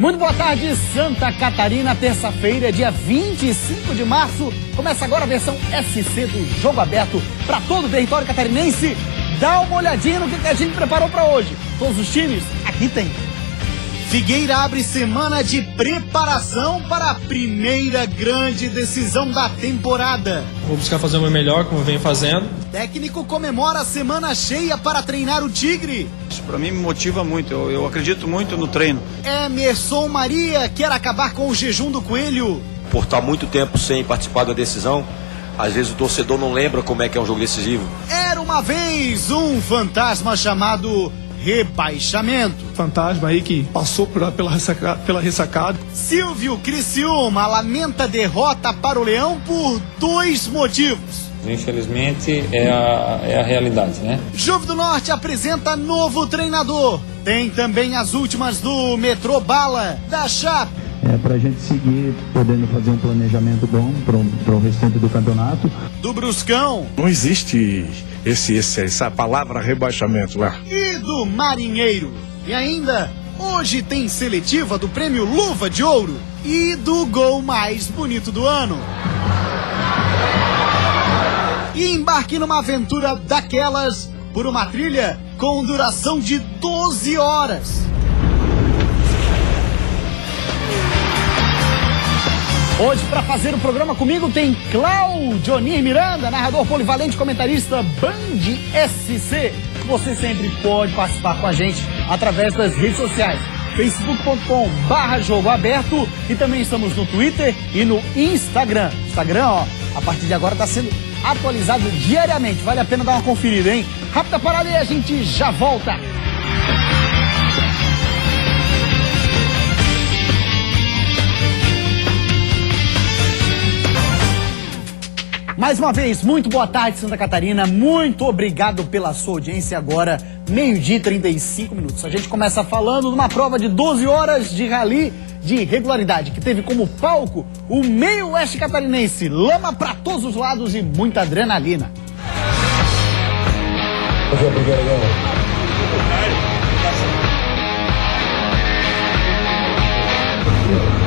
Muito boa tarde, Santa Catarina, terça-feira, dia 25 de março. Começa agora a versão SC do Jogo Aberto para todo o território catarinense. Dá uma olhadinha no que a gente preparou para hoje. Todos os times, aqui tem. Figueira abre semana de preparação para a primeira grande decisão da temporada. Vou buscar fazer o meu melhor, como eu venho fazendo. Técnico comemora a semana cheia para treinar o Tigre. Isso para mim me motiva muito, eu acredito muito no treino. Emerson Maria quer acabar com o jejum do Coelho. Por estar muito tempo sem participar da decisão, às vezes o torcedor não lembra como é que é um jogo decisivo. Era uma vez um fantasma chamado rebaixamento. Fantasma aí que passou pela ressacada. Silvio Criciúma lamenta derrota para o Leão por 2 motivos. Infelizmente é a realidade, né? Juve do Norte apresenta novo treinador. Tem também as últimas do Metrô Bala, da Chape. Para a gente seguir podendo fazer um planejamento bom para o restante do campeonato. Do Bruscão. Não existe essa palavra rebaixamento lá. E do Marinheiro. E ainda, hoje tem seletiva do prêmio Luva de Ouro e do gol mais bonito do ano. E embarque numa aventura daquelas por uma trilha com duração de 12 horas. Hoje, para fazer o programa comigo, tem Claudionir Miranda, narrador polivalente, comentarista Band SC. Você sempre pode participar com a gente através das redes sociais. facebook.com/Jogo Aberto e também estamos no Twitter e no Instagram. Instagram, ó, a partir de agora está sendo atualizado diariamente. Vale a pena dar uma conferida, hein? Rápida parada e a gente já volta. Mais uma vez, muito boa tarde, Santa Catarina. Muito obrigado pela sua audiência. Agora, 12h e 35 minutos. A gente começa falando de uma prova de 12 horas de rally de regularidade, que teve como palco o meio oeste catarinense. Lama para todos os lados e muita adrenalina.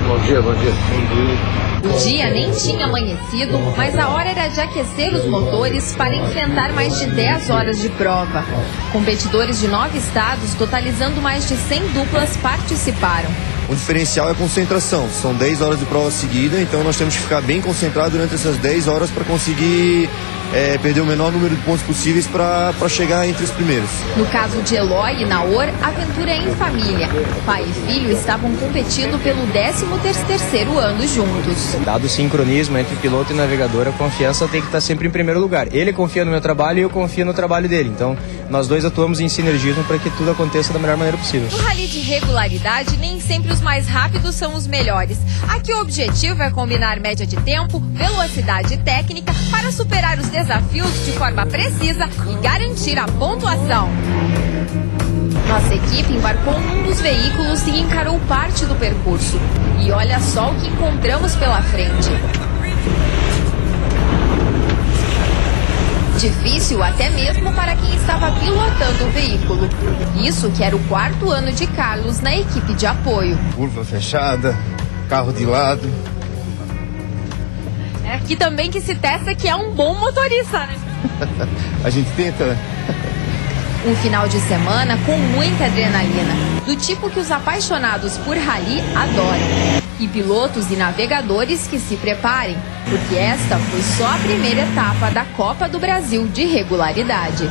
Bom dia. O dia nem tinha amanhecido, mas a hora era de aquecer os motores para enfrentar mais de 10 horas de prova. Competidores de 9 estados, totalizando mais de 100 duplas, participaram. O diferencial é a concentração. São 10 horas de prova seguida, então nós temos que ficar bem concentrados durante essas 10 horas para conseguir perder o menor número de pontos possíveis para chegar entre os primeiros. No caso de Eloy e Naor, aventura em família. Pai e filho estavam competindo pelo 13º ano juntos. Dado o sincronismo entre piloto e navegador, a confiança tem que estar sempre em primeiro lugar. Ele confia no meu trabalho e eu confio no trabalho dele. Então, nós dois atuamos em sinergismo para que tudo aconteça da melhor maneira possível. No rally de regularidade, nem sempre os mais rápidos são os melhores. Aqui o objetivo é combinar média de tempo, velocidade e técnica para superar os desafios de forma precisa e garantir a pontuação. Nossa equipe embarcou num dos veículos e encarou parte do percurso. E olha só o que encontramos pela frente. Difícil até mesmo para quem estava pilotando o veículo. Isso que era o 4º ano de Carlos na equipe de apoio. Curva fechada, carro de lado. É aqui também que se testa que é um bom motorista, né? A gente tenta, né? Um final de semana com muita adrenalina, do tipo que os apaixonados por rally adoram. E pilotos e navegadores que se preparem, porque esta foi só a primeira etapa da Copa do Brasil de regularidade.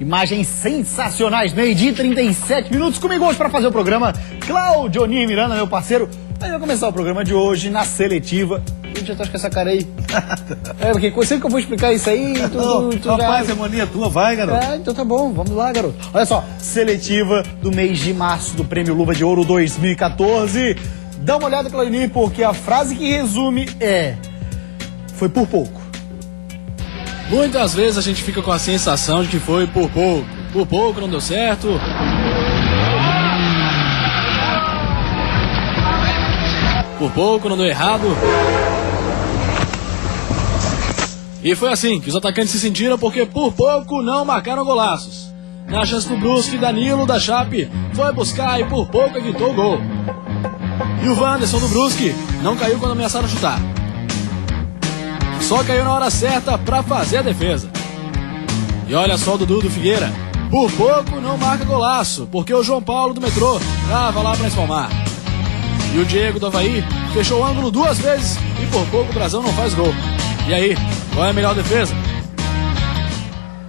Imagens sensacionais, 12h e 37 minutos. Comigo hoje para fazer o programa, Claudionir Miranda, meu parceiro. Aí vai começar o programa de hoje na seletiva. Eu já tô com essa cara aí. Porque sempre que eu vou explicar isso aí, tu rapaz, é mania tua, vai, garoto. Então tá bom, vamos lá, garoto. Olha só, seletiva do mês de março do Prêmio Luva de Ouro 2014. Dá uma olhada, Claudionir, porque a frase que resume é: foi por pouco. Muitas vezes a gente fica com a sensação de que foi por pouco. Por pouco não deu certo. Por pouco não deu errado. E foi assim que os atacantes se sentiram porque por pouco não marcaram golaços. Na chance do Brusque, Danilo da Chape foi buscar e por pouco evitou o gol. E o Wanderson do Brusque não caiu quando ameaçaram chutar. Só caiu na hora certa para fazer a defesa. E olha só o Dudu do Figueira. Por pouco não marca golaço, porque o João Paulo do Metrô estava lá para espalmar. E o Diego do Avaí fechou o ângulo 2 vezes e por pouco o Brasão não faz gol. E aí, qual é a melhor defesa?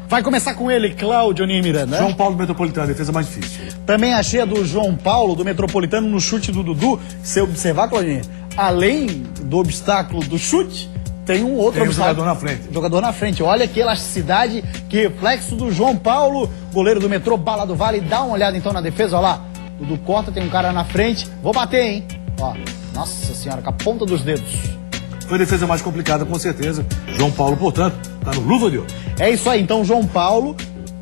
Vai começar com ele, Cláudio Miranda, né? João Paulo do Metropolitano, a defesa mais difícil. Também achei a do João Paulo, do Metropolitano, no chute do Dudu. Se eu observar, Claudinho, além do obstáculo do chute, tem um outro obstáculo. Jogador na frente. Jogador na frente. Olha que elasticidade, que reflexo do João Paulo, goleiro do Metrô, Bala do Vale. Dá uma olhada então na defesa, olha lá. Dudu corta, tem um cara na frente. Vou bater, hein? Ó, nossa senhora, com a ponta dos dedos. Foi a defesa mais complicada, com certeza. João Paulo, portanto, tá no Luva de Ouro. É isso aí, então João Paulo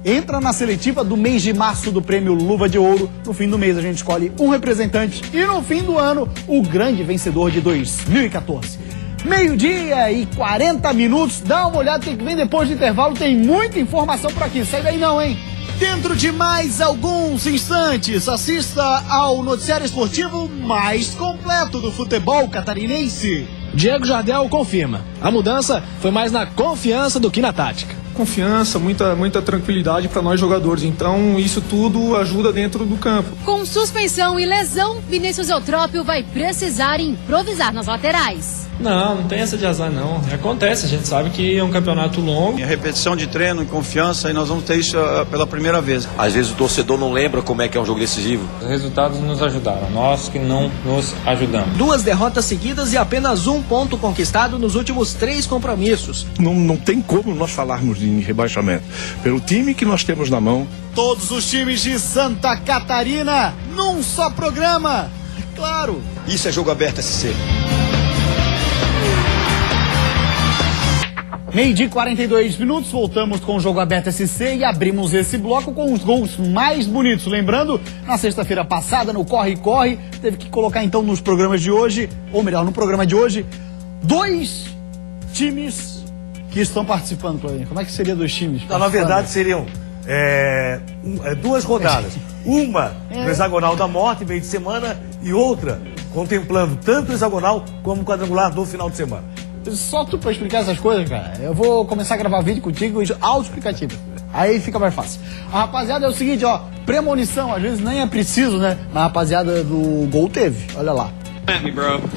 entra na seletiva do mês de março do prêmio Luva de Ouro. No fim do mês a gente escolhe um representante e no fim do ano o grande vencedor de 2014. 12h40. Dá uma olhada, tem que vir depois do intervalo, tem muita informação por aqui. Sai daí não, hein? Dentro de mais alguns instantes, assista ao noticiário esportivo mais completo do futebol catarinense. Diego Jardel confirma. A mudança foi mais na confiança do que na tática. Confiança, muita tranquilidade para nós jogadores. Então, isso tudo ajuda dentro do campo. Com suspensão e lesão, Vinícius Eutrópio vai precisar improvisar nas laterais. Não tem essa de azar não. Acontece, a gente sabe que é um campeonato longo. Em repetição de treino, em confiança, e nós vamos ter isso pela primeira vez. Às vezes o torcedor não lembra como é que é um jogo decisivo. Os resultados nos ajudaram, nós que não nos ajudamos. 2 derrotas seguidas e apenas 1 ponto conquistado nos últimos 3 compromissos. Não tem como nós falarmos em rebaixamento. Pelo time que nós temos na mão. Todos os times de Santa Catarina num só programa. Claro. Isso é Jogo Aberto SC. 12h42, voltamos com o Jogo Aberto SC e abrimos esse bloco com os gols mais bonitos. Lembrando, na sexta-feira passada, no Corre-Corre, teve que colocar então nos programas de hoje, ou melhor, no programa de hoje, 2 times que estão participando, Claudinho. Como é que seria 2 times? Na verdade, seriam 2 rodadas. Uma no hexagonal da morte, meio de semana, e outra contemplando tanto o hexagonal como o quadrangular do final de semana. Só tu pra explicar essas coisas, cara. Eu vou começar a gravar vídeo contigo auto-explicativo. Aí fica mais fácil. A rapaziada é o seguinte, ó. Premonição, às vezes nem é preciso, né? Mas a rapaziada do gol teve. Olha lá.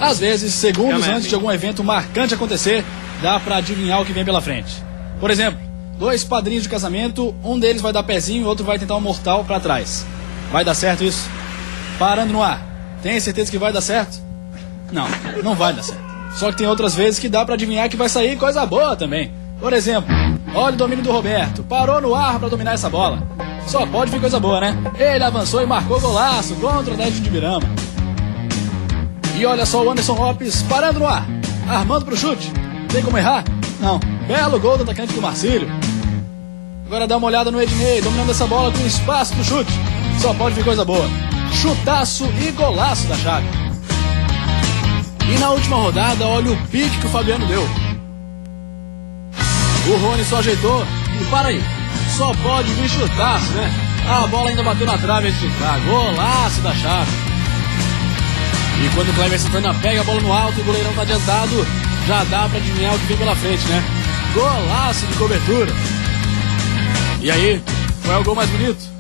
Às vezes, segundos antes de algum evento marcante acontecer, dá pra adivinhar o que vem pela frente. Por exemplo, 2 padrinhos de casamento, um deles vai dar pezinho e o outro vai tentar um mortal pra trás. Vai dar certo isso? Parando no ar. Tem certeza que vai dar certo? Não vai dar certo. Só que tem outras vezes que dá pra adivinhar que vai sair coisa boa também. Por exemplo, olha o domínio do Roberto. Parou no ar pra dominar essa bola. Só pode vir coisa boa, né? Ele avançou e marcou golaço contra o Atlético de Ibirama. E olha só o Anderson Lopes parando no ar. Armando pro chute. Tem como errar? Não. Belo gol do atacante do Marcílio. Agora dá uma olhada no Ednei, dominando essa bola com espaço pro chute. Só pode vir coisa boa. Chutaço e golaço da Chape. E na última rodada, olha o pique que o Fabiano deu. O Rony só ajeitou e para aí. Só pode vir chutaço, né? A bola ainda bateu na trave antes de entrar. Golaço da Chape. E quando o Kleber Santana pega a bola no alto e o goleirão tá adiantado, já dá pra adivinhar o que vem pela frente, né? Golaço de cobertura. E aí, qual é o gol mais bonito?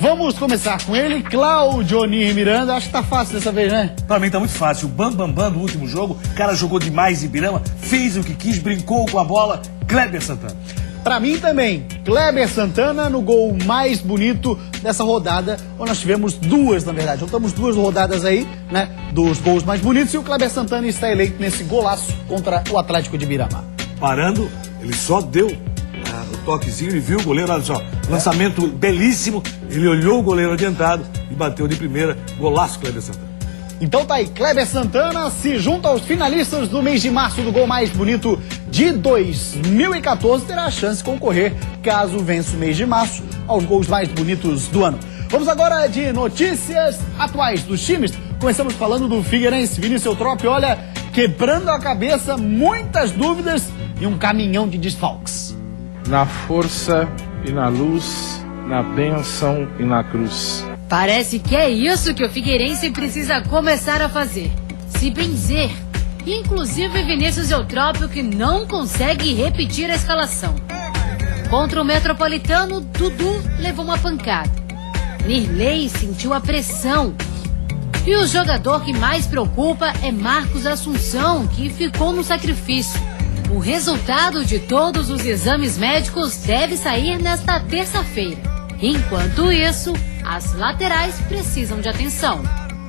Vamos começar com ele, Cláudio Miranda. Acho que tá fácil dessa vez, né? Pra mim tá muito fácil. O Bam do último jogo, o cara jogou demais em Ibirama, fez o que quis, brincou com a bola. Kleber Santana. Pra mim também, Kleber Santana no gol mais bonito dessa rodada, onde nós tivemos 2, na verdade. Juntamos 2 rodadas aí, né, dos gols mais bonitos, e o Kleber Santana está eleito nesse golaço contra o Atlético de Ibirama. Parando, ele só deu o toquezinho e viu o goleiro, olha só, lançamento belíssimo, ele olhou o goleiro adiantado e bateu de primeira, golaço Kleber Santana. Então tá aí, Kleber Santana se junta aos finalistas do mês de março do gol mais bonito de 2014. Terá a chance de concorrer, caso vença o mês de março, aos gols mais bonitos do ano. Vamos agora de notícias atuais dos times. Começamos falando do Figueirense. Vinícius Eutrópio, olha, quebrando a cabeça, muitas dúvidas e um caminhão de desfalques. Na força e na luz, na bênção e na cruz. Parece que é isso que o Figueirense precisa começar a fazer. Se benzer. Inclusive Vinícius Eutrópio, que não consegue repetir a escalação. Contra o Metropolitano, Dudu levou uma pancada. Nirley sentiu a pressão. E o jogador que mais preocupa é Marcos Assunção, que ficou no sacrifício. O resultado de todos os exames médicos deve sair nesta terça-feira. Enquanto isso, as laterais precisam de atenção.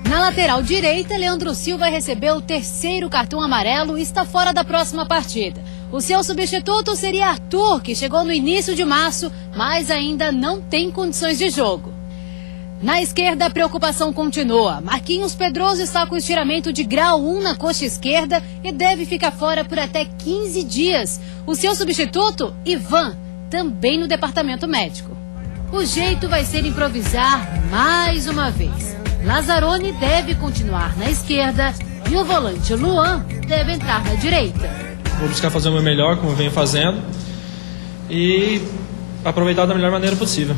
Na lateral direita, Leandro Silva recebeu o 3º cartão amarelo e está fora da próxima partida. O seu substituto seria Arthur, que chegou no início de março, mas ainda não tem condições de jogo. Na esquerda, a preocupação continua. Marquinhos Pedroso está com estiramento de grau 1 na coxa esquerda e deve ficar fora por até 15 dias. O seu substituto, Ivan, também no departamento médico. O jeito vai ser improvisar mais uma vez. Lazzaroni deve continuar na esquerda e o volante Luan deve entrar na direita. Vou buscar fazer o meu melhor, como eu venho fazendo, e aproveitar da melhor maneira possível.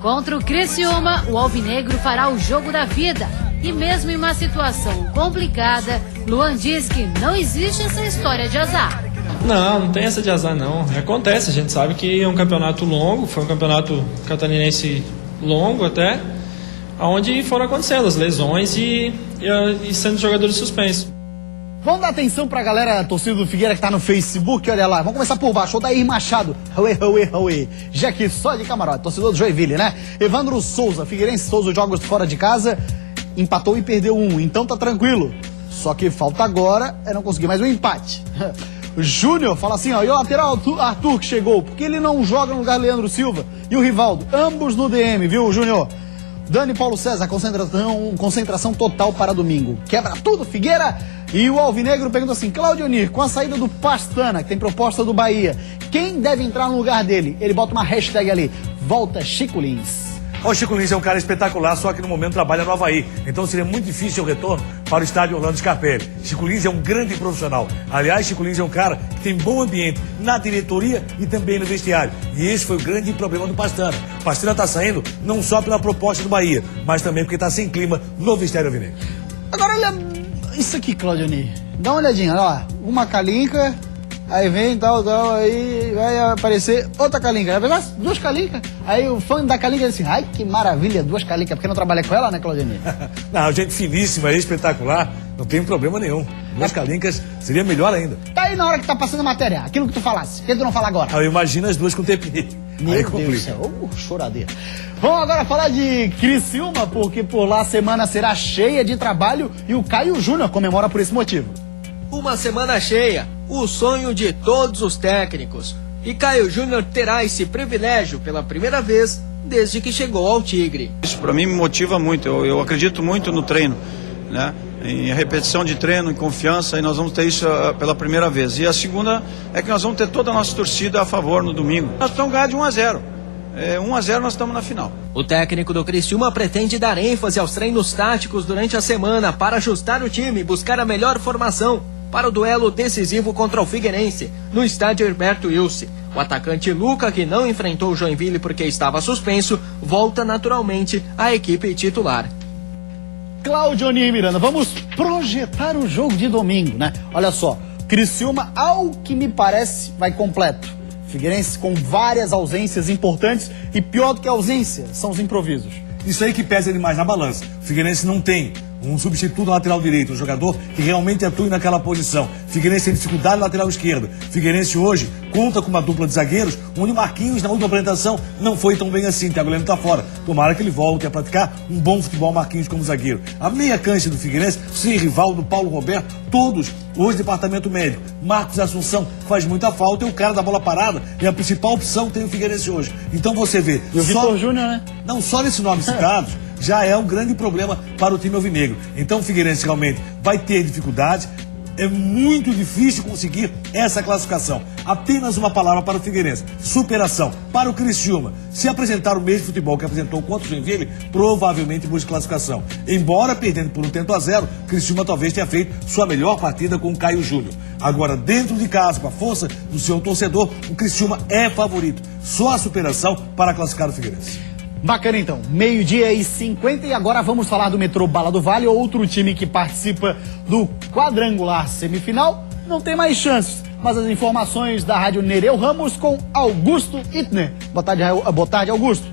Contra o Criciúma, o alvinegro fará o jogo da vida. E mesmo em uma situação complicada, Luan diz que não existe essa história de azar. Não tem essa de azar não. Acontece, a gente sabe que é um campeonato longo, foi um campeonato catarinense longo até, onde foram acontecendo as lesões e sendo jogadores suspensos. Vamos dar atenção pra galera, torcida do Figueira que tá no Facebook, olha lá. Vamos começar por baixo, Odair Machado, Rauê. Já que só de camarote, torcedor do Joinville, né? Evandro Souza, Figueirense, todos os jogos fora de casa, empatou e perdeu um, então tá tranquilo. Só que falta agora é não conseguir mais um empate. O Júnior fala assim, ó, e o lateral Arthur que chegou, porque ele não joga no lugar do Leandro Silva? E o Rivaldo, ambos no DM, viu, Júnior? Dani Paulo César, concentração total para domingo. Quebra tudo, Figueira. E o Alvinegro pergunta assim, Claudionir, com a saída do Pastana, que tem proposta do Bahia, quem deve entrar no lugar dele? Ele bota uma hashtag ali, volta Chico Lins. O Chico Lins é um cara espetacular, só que no momento trabalha no Avaí. Então seria muito difícil o retorno para o estádio Orlando Scarpelli. Chico Lins é um grande profissional. Aliás, Chico Lins é um cara que tem bom ambiente na diretoria e também no vestiário. E esse foi o grande problema do Pastana. O Pastana está saindo não só pela proposta do Bahia, mas também porque está sem clima no vestiário alvinegro. Agora olha isso aqui, Claudionir. Dá uma olhadinha, ó. Uma calinca, aí vem tal, aí vai aparecer outra calinca. Duas calincas. Aí o fã da calinca diz assim, ai, que maravilha, duas calincas. Porque não trabalha com ela, né, Claudionir? Não, gente finíssima, espetacular, não tem problema nenhum. Duas calincas seria melhor ainda. Tá aí na hora que tá passando a matéria, aquilo que tu falasse. Por que tu não fala agora? Eu imagino as duas com tepinete. Meu Deus do céu, choradeira. Vamos agora falar de Criciúma, porque por lá a semana será cheia de trabalho e o Caio Júnior comemora por esse motivo. Uma semana cheia, o sonho de todos os técnicos. E Caio Júnior terá esse privilégio pela primeira vez desde que chegou ao Tigre. Isso para mim me motiva muito, eu acredito muito no treino, né? Em repetição de treino, em confiança, e nós vamos ter isso pela primeira vez. E a segunda é que nós vamos ter toda a nossa torcida a favor no domingo. Nós precisamos ganhar de 1-0. 1-0 nós estamos na final. O técnico do Criciúma pretende dar ênfase aos treinos táticos durante a semana para ajustar o time e buscar a melhor formação para o duelo decisivo contra o Figueirense, no estádio Herberto Wilson. O atacante Luca, que não enfrentou o Joinville porque estava suspenso, volta naturalmente à equipe titular. Claudionir Miranda, vamos projetar o jogo de domingo, né? Olha só, Criciúma, ao que me parece, vai completo. Figueirense com várias ausências importantes e pior do que a ausência, são os improvisos. Isso aí que pesa ele mais na balança. O Figueirense não tem um substituto no lateral direito, um jogador que realmente atue naquela posição. Figueirense tem dificuldade no lateral esquerdo. Figueirense hoje conta com uma dupla de zagueiros, onde o Marquinhos, na última apresentação, não foi tão bem assim. Thiago Heleno está fora. Tomara que ele volte a praticar um bom futebol, Marquinhos como zagueiro. A meia cancha do Figueirense, sem Rivaldo, Paulo Roberto, todos hoje departamento médico. Marcos Assunção faz muita falta e o cara da bola parada é a principal opção que tem o Figueirense hoje. Então você vê... E o Vitor Júnior, né? Não, só nesses nomes citados... já é um grande problema para o time alvinegro. Então o Figueirense realmente vai ter dificuldades. É muito difícil conseguir essa classificação. Apenas uma palavra para o Figueirense: superação. Para o Criciúma, se apresentar o mesmo futebol que apresentou contra o Joinville, provavelmente busca classificação. Embora perdendo por 1-0, Criciúma talvez tenha feito sua melhor partida com o Caio Júnior. Agora, dentro de casa, com a força do seu torcedor, o Criciúma é favorito. Só a superação para classificar o Figueirense. Bacana então, 12h50 e agora vamos falar do Metrô Bala do Vale, outro time que participa do quadrangular semifinal. Não tem mais chances, mas as informações da Rádio Nereu Ramos com Augusto Itner. Boa tarde, Augusto.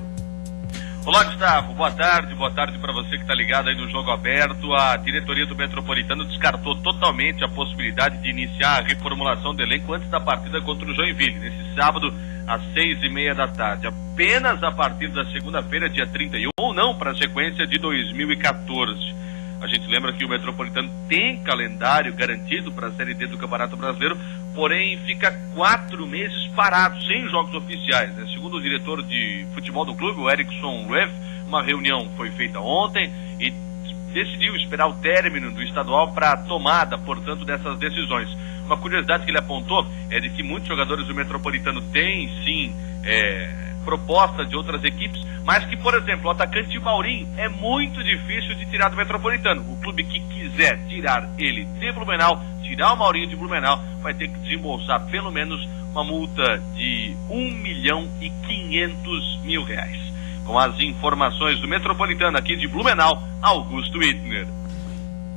Olá, Gustavo. Boa tarde para você que está ligado aí no Jogo Aberto. A diretoria do Metropolitano descartou totalmente a possibilidade de iniciar a reformulação do elenco antes da partida contra o Joinville, nesse sábado às 6h30 da tarde. Apenas a partir da segunda-feira, dia 31, ou não, para a sequência de 2014. A gente lembra que o Metropolitano tem calendário garantido para a Série D do Campeonato Brasileiro, porém fica 4 meses parado, sem jogos oficiais, né? Segundo o diretor de futebol do clube, o Erickson Rueff, uma reunião foi feita ontem e decidiu esperar o término do estadual para a tomada, portanto, dessas decisões. Uma curiosidade que ele apontou é de que muitos jogadores do Metropolitano têm, sim, proposta de outras equipes, mas que, por exemplo, o atacante Maurinho é muito difícil de tirar do Metropolitano. O clube que quiser tirar ele de Blumenau, tirar o Maurinho de Blumenau, vai ter que desembolsar pelo menos uma multa de R$1.500.000. Com as informações do Metropolitano aqui de Blumenau, Augusto Itner.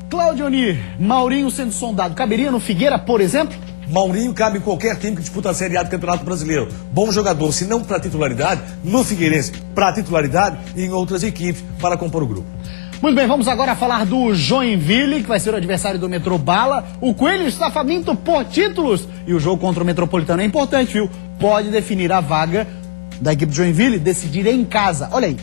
Claudioni, Maurinho sendo sondado, caberia no Figueira, por exemplo? Maurinho cabe em qualquer time que disputa a Série A do Campeonato Brasileiro. Bom jogador, se não para titularidade, no Figueirense, para titularidade e em outras equipes para compor o grupo. Muito bem, vamos agora falar do Joinville, que vai ser o adversário do Metrô Bala. O Coelho está faminto por títulos e o jogo contra o Metropolitano é importante, viu? Pode definir a vaga da equipe de Joinville, decidir em casa. Olha aí.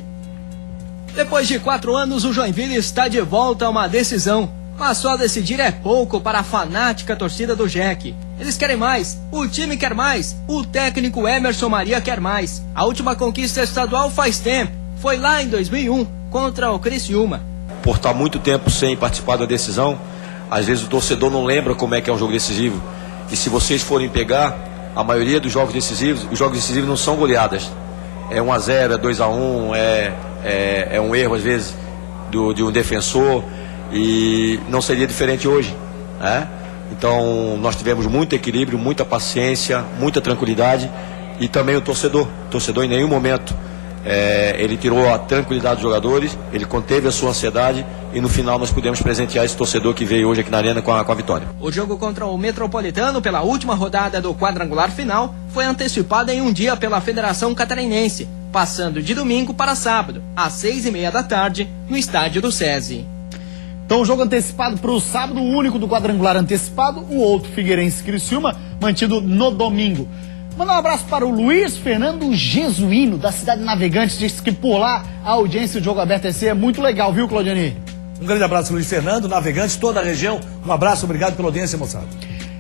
Depois de 4 anos, o Joinville está de volta a uma decisão. Mas só decidir é pouco para a fanática torcida do Jack. Eles querem mais, o time quer mais, o técnico Emerson Maria quer mais. A última conquista estadual faz tempo, foi lá em 2001, contra o Criciúma. Por estar muito tempo sem participar da decisão, às vezes o torcedor não lembra como é que é um jogo decisivo. E se vocês forem pegar, a maioria dos jogos decisivos, os jogos decisivos não são goleadas. É 1-0, é 2-1, é um erro às vezes de um defensor. E não seria diferente hoje, né? Então nós tivemos muito equilíbrio, muita paciência, muita tranquilidade e também o torcedor em nenhum momento ele tirou a tranquilidade dos jogadores, ele conteve a sua ansiedade e no final nós pudemos presentear esse torcedor que veio hoje aqui na arena com a vitória. O jogo contra o Metropolitano pela última rodada do quadrangular final foi antecipado em um dia pela Federação Catarinense, passando de domingo para sábado, às 6h30 da tarde, no estádio do SESI. Então, o jogo antecipado para o sábado, o único do quadrangular antecipado, o outro Figueirense Criciúma, mantido no domingo. Manda um abraço para o Luiz Fernando Jesuíno, da cidade de Navegantes, disse que por lá a audiência do Jogo Aberto SC é muito legal, viu, Claudiani? Um grande abraço, Luiz Fernando, Navegantes, toda a região. Um abraço, obrigado pela audiência, moçada.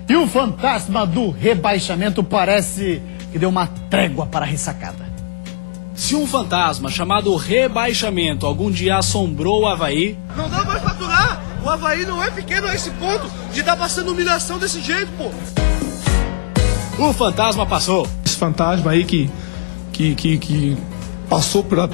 E o fantasma do rebaixamento parece que deu uma trégua para a ressacada. Se um fantasma chamado rebaixamento algum dia assombrou o Avaí... Não dá mais pra aturar! O Avaí não é pequeno a esse ponto de estar passando humilhação desse jeito, pô! O fantasma passou. Esse fantasma aí que passou pela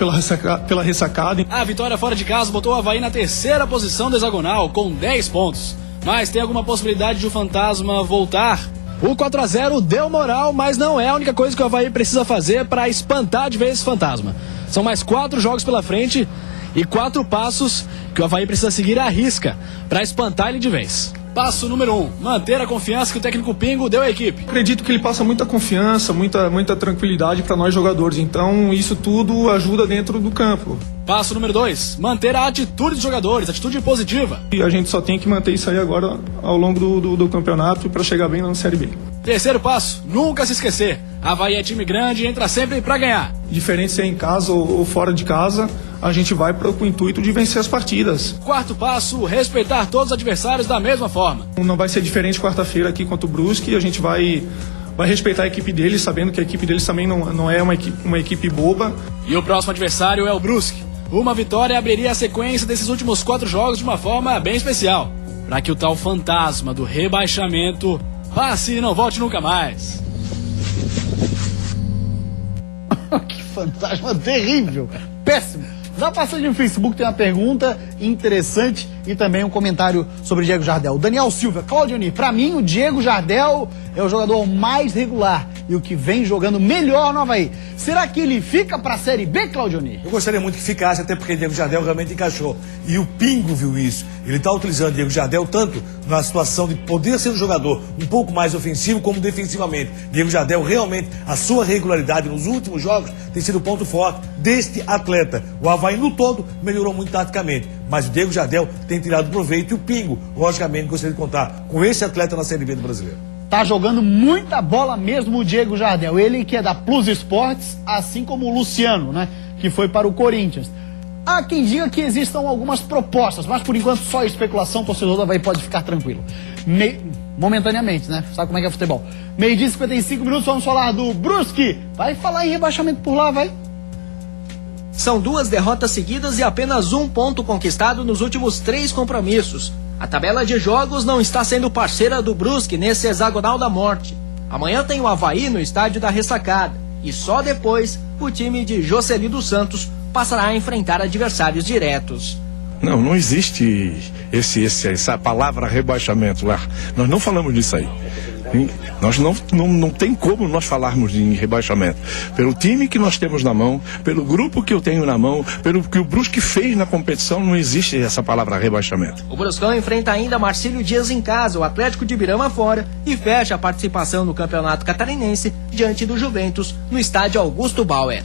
ressacada. A vitória fora de casa botou o Avaí na 3ª posição do hexagonal, com 10 pontos. Mas tem alguma possibilidade de o fantasma voltar? O 4-0 deu moral, mas não é a única coisa que o Avaí precisa fazer para espantar de vez esse fantasma. São mais 4 jogos pela frente e 4 passos que o Avaí precisa seguir à risca para espantar ele de vez. Passo número 1, manter a confiança que o técnico Pingo deu à equipe. Acredito que ele passa muita confiança, muita tranquilidade para nós jogadores, então isso tudo ajuda dentro do campo. Passo número 2, manter a atitude dos jogadores, atitude positiva. E a gente só tem que manter isso aí agora ao longo do campeonato para chegar bem na Série B. 3º passo, nunca se esquecer, Avaí é time grande e entra sempre para ganhar. Diferente se é em casa ou fora de casa, a gente vai com o intuito de vencer as partidas. 4º passo, respeitar todos os adversários da mesma forma. Não vai ser diferente quarta-feira aqui contra o Brusque, a gente vai respeitar a equipe deles, sabendo que a equipe deles também não é uma equipe boba. E o próximo adversário é o Brusque. Uma vitória abriria a sequência desses últimos 4 jogos de uma forma bem especial. para que o tal fantasma do rebaixamento passe e não volte nunca mais. Que fantasma terrível, péssimo. Na passagem no Facebook tem uma pergunta interessante e também um comentário sobre o Diego Jardel. Daniel Silva, Claudioni, pra mim o Diego Jardel é o jogador mais regular e o que vem jogando melhor no Avaí. Será que ele fica pra Série B, Claudioni? Eu gostaria muito que ficasse, até porque Diego Jardel realmente encaixou. E o Pingo viu isso. Ele está utilizando Diego Jardel tanto na situação de poder ser um jogador um pouco mais ofensivo como defensivamente. Diego Jardel realmente, a sua regularidade nos últimos jogos tem sido o ponto forte deste atleta. O Avaí no todo melhorou muito taticamente, mas o Diego Jardel tem tirado proveito e o Pingo, logicamente, gostaria de contar com esse atleta na Série B do Brasileiro. Tá jogando muita bola mesmo o Diego Jardel. Ele que é da Plus Esportes, assim como o Luciano, né? Que foi para o Corinthians. Há quem diga que existam algumas propostas, mas por enquanto só especulação, o torcedor do Avaí pode ficar tranquilo. Momentaneamente, né? Sabe como é que é futebol. 12h 55 minutos, vamos falar do Brusque. Vai falar em rebaixamento por lá, vai? São 2 derrotas seguidas e apenas 1 ponto conquistado nos últimos 3 compromissos. A tabela de jogos não está sendo parceira do Brusque nesse hexagonal da morte. Amanhã tem o Avaí no estádio da Ressacada. E só depois o time de Jocely dos Santos passará a enfrentar adversários diretos. Não existe essa palavra rebaixamento lá. Nós não falamos disso aí. Nós não tem como nós falarmos de rebaixamento. Pelo time que nós temos na mão, pelo grupo que eu tenho na mão, pelo que o Brusque fez na competição, não existe essa palavra rebaixamento. O Bruscão enfrenta ainda Marcílio Dias em casa, o Atlético de Ibirama fora e fecha a participação no Campeonato Catarinense diante do Juventus no estádio Augusto Bauer.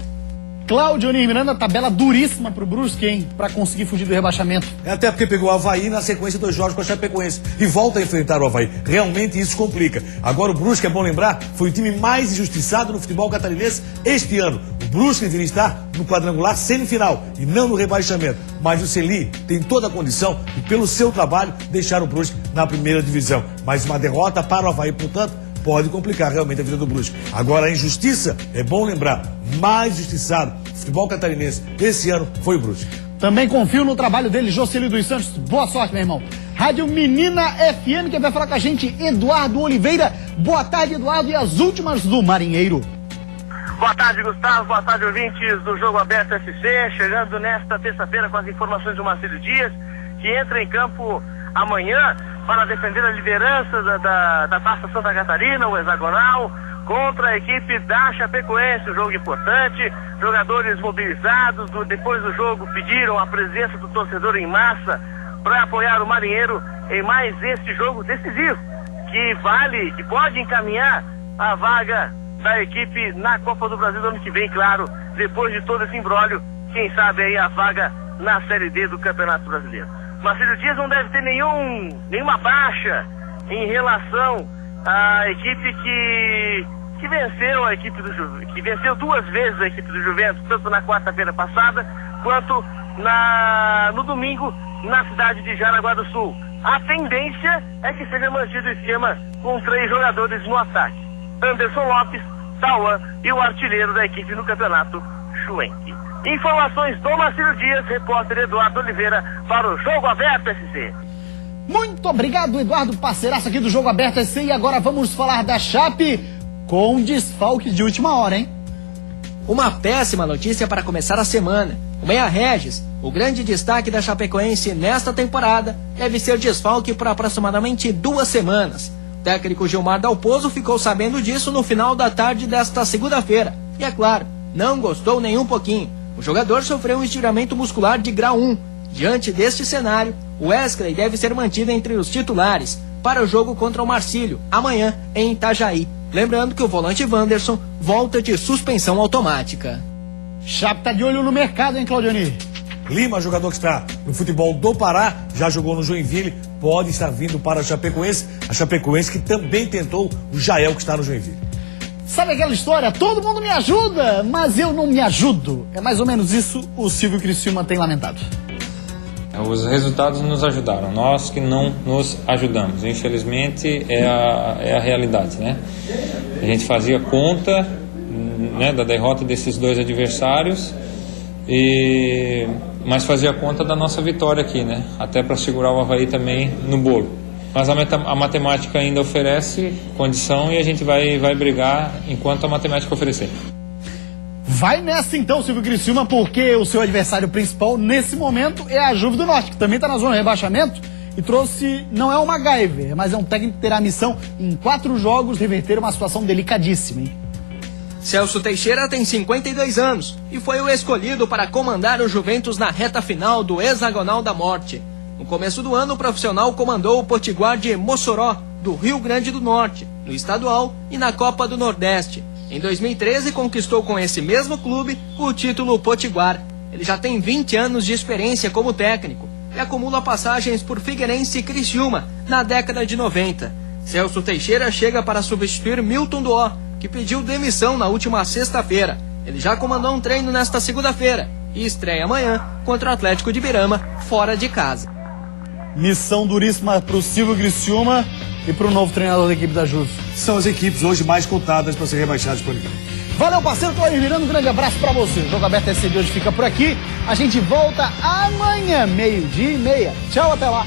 Cláudio Miranda, tabela duríssima pro Brusque, hein? Pra conseguir fugir do rebaixamento. Até porque pegou o Avaí na sequência 2 jogos com a Chapecoense e volta a enfrentar o Avaí. Realmente isso complica. Agora o Brusque, é bom lembrar, foi o time mais injustiçado no futebol catarinense este ano. O Brusque deveria estar no quadrangular semifinal e não no rebaixamento. Mas o Celi tem toda a condição de, pelo seu trabalho, deixar o Brusque na primeira divisão. Mas uma derrota para o Avaí, portanto, pode complicar realmente a vida do Brusque. Agora, a injustiça, é bom lembrar, mais justiçado do futebol catarinense esse ano foi o Brusque. Também confio no trabalho dele, Jocely dos Santos. Boa sorte, meu irmão. Rádio Menina FM, quem vai falar com a gente, Eduardo Oliveira. Boa tarde, Eduardo, e as últimas do Marinheiro. Boa tarde, Gustavo. Boa tarde, ouvintes do Jogo Aberto SC. Chegando nesta terça-feira com as informações do Marcílio Dias, que entra em campo amanhã para defender a liderança da Taça Santa Catarina, o hexagonal, contra a equipe da Chapecoense. Um jogo importante, jogadores mobilizados, depois do jogo pediram a presença do torcedor em massa para apoiar o Marinheiro em mais este jogo decisivo, que pode encaminhar a vaga da equipe na Copa do Brasil do ano que vem, claro, depois de todo esse imbróglio, quem sabe aí a vaga na Série D do Campeonato Brasileiro. Marcílio Dias não deve ter nenhuma baixa em relação à equipe que venceu a equipe do Juventus, que venceu 2 vezes a equipe do Juventus, tanto na quarta-feira passada quanto no domingo na cidade de Jaraguá do Sul. A tendência é que seja mantido o esquema com 3 jogadores no ataque: Anderson Lopes, Tauan e o artilheiro da equipe no campeonato, Schwenk. Informações do Marcílio Dias, repórter Eduardo Oliveira para o Jogo Aberto SC. Muito obrigado, Eduardo, parceiraço aqui do Jogo Aberto SC. E agora vamos falar da Chape com desfalques de última hora, hein? Uma péssima notícia para começar a semana. O Meia Regis, o grande destaque da Chapecoense nesta temporada, deve ser desfalque por aproximadamente 2 semanas. O técnico Gilmar Dalpozo ficou sabendo disso no final da tarde desta segunda-feira. E é claro, não gostou nem um pouquinho. O jogador sofreu um estiramento muscular de grau 1. Diante deste cenário, o Wesley deve ser mantido entre os titulares para o jogo contra o Marcílio, amanhã em Itajaí. Lembrando que o volante Wanderson volta de suspensão automática. Chape tá de olho no mercado, hein, Claudioni? Lima, jogador que está no futebol do Pará, já jogou no Joinville, pode estar vindo para a Chapecoense que também tentou o Jael, que está no Joinville. Sabe aquela história? Todo mundo me ajuda, mas eu não me ajudo. É mais ou menos isso o Silvio Criciúma tem lamentado. Os resultados nos ajudaram, nós que não nos ajudamos. Infelizmente é a realidade, né? A gente fazia conta, né, da derrota desses 2 adversários e mas fazia conta da nossa vitória aqui, né? Até para segurar o Avaí também no bolo. Mas a matemática ainda oferece condição e a gente vai brigar enquanto a matemática oferecer. Vai nessa então, Silvio Criciúma, porque o seu adversário principal nesse momento é a Juve do Norte, que também está na zona de rebaixamento e trouxe, não é um MacGyver, mas é um técnico que terá a missão em 4 jogos reverter uma situação delicadíssima, hein? Celso Teixeira tem 52 anos e foi o escolhido para comandar o Juventus na reta final do Hexagonal da Morte. No começo do ano, o profissional comandou o Potiguar de Mossoró, do Rio Grande do Norte, no estadual e na Copa do Nordeste. Em 2013, conquistou com esse mesmo clube o título Potiguar. Ele já tem 20 anos de experiência como técnico e acumula passagens por Figueirense e Criciúma na década de 90. Celso Teixeira chega para substituir Milton Duó, que pediu demissão na última sexta-feira. Ele já comandou um treino nesta segunda-feira e estreia amanhã contra o Atlético de Birama, fora de casa. Missão duríssima para o Silvio Criciúma e para o novo treinador da equipe da Juve. São as equipes hoje mais cotadas para ser rebaixadas por aqui. Valeu, parceiro, tô aí virando. Um grande abraço para você. O Jogo Aberto SC de hoje fica por aqui. A gente volta amanhã, 12:30. Tchau, até lá.